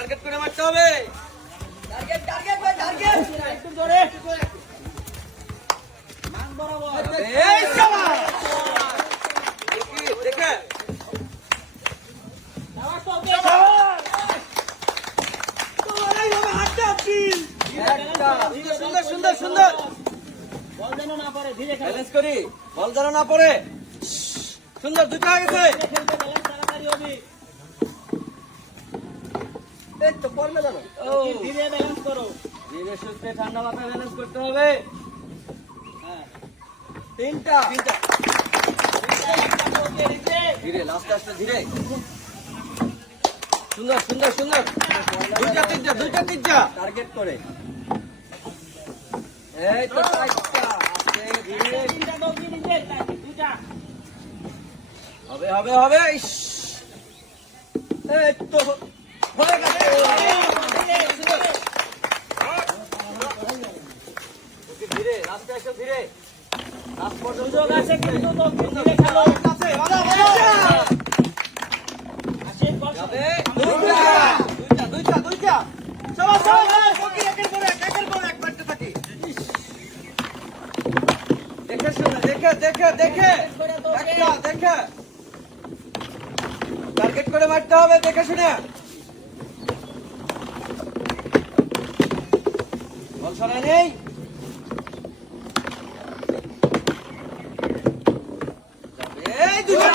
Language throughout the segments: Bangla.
টার্গেট করে মারতে হবে। টার্গেট টার্গেট ভাই টার্গেট একটু জোরে মান বরাবর এই শাবাশ দেখে আওয়াজ তো ওকে তো এই হবে হাতটা আপনি একটা সুন্দর সুন্দর সুন্দর বল যেন না পড়ে ধীরে খেলো ব্যালেন্স করি বল যেন না পড়ে সুন্দর দুটো হয়ে গেছে খেলতে ব্যালেন্স তাড়াতাড়ি হবে এই তো পড়বে জানো ও ধীরে ব্যালেন্স করো ধীরে সুস্থে ঠান্ডা মাথায় ব্যালেন্স করতে হবে হ্যাঁ তিনটা একটা ওকে ধীরে ধীরে লাস্টে আসতে ধীরে সুন্দর সুন্দর সুন্দর দুইটা তিনটা টার্গেট করে এই তো চারটা আস্তে ধীরে তিনটা দৌড়ি নিজে দুটা হবে হবে হবে ইস, এই তো হয়ে গেছে ওকে, ধীরে লাস্টে আসো ধীরে লাস্ট পর্যন্ত সুযোগ আছে কিন্তু দৌড়ি ধীরে খেলো আছে বাধা বাধা আশিক বল যাবে দুইটা সবাই সবাই ওকে একের পর এক করতে থাকি দেখে শুনে দেখে একটা দেখে টার্গেট করে মারতে হবে দেখে শুনে বল ছড়াই নেই এই দুইটা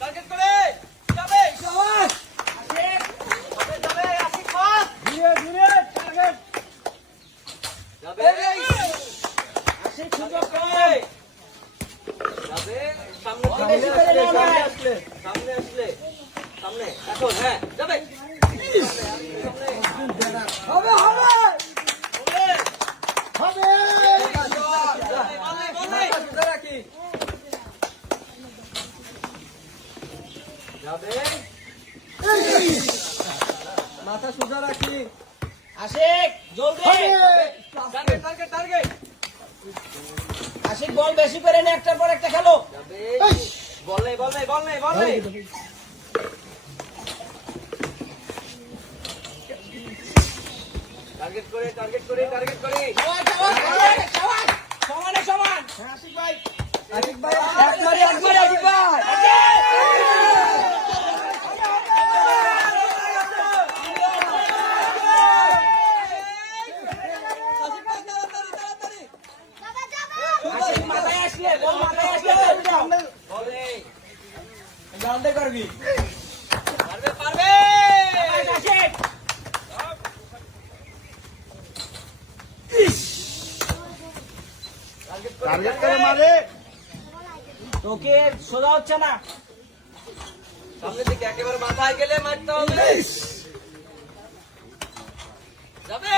টার্গেট করে যাবে সবাস যাবে আশিক পাস ধীরে ধীরে টার্গেট যাবে আশিক সুযোগ যাবে যাবে সামনে সামনে এখন হ্যাঁ যাবে হবে হবে হবে যাবে মাথা সোজা রাখি আশিক জলদি টার্গেট আশিক বল বেশি করে নে একটার পর একটা খেলো যাবে বল নেই টার্গেট করে সমানে সমান আশিক ভাই একবারে আশিক ভাই আশিক মাথায় আসলে বল মাথায় আসলে বল নেই জানতে করবি পারবে আশিক টার্গেট করে মারে তোকে সোজা হচ্ছে না সামনের দিকে একেবারে মাথায় গেলে মারতে হবে যাবে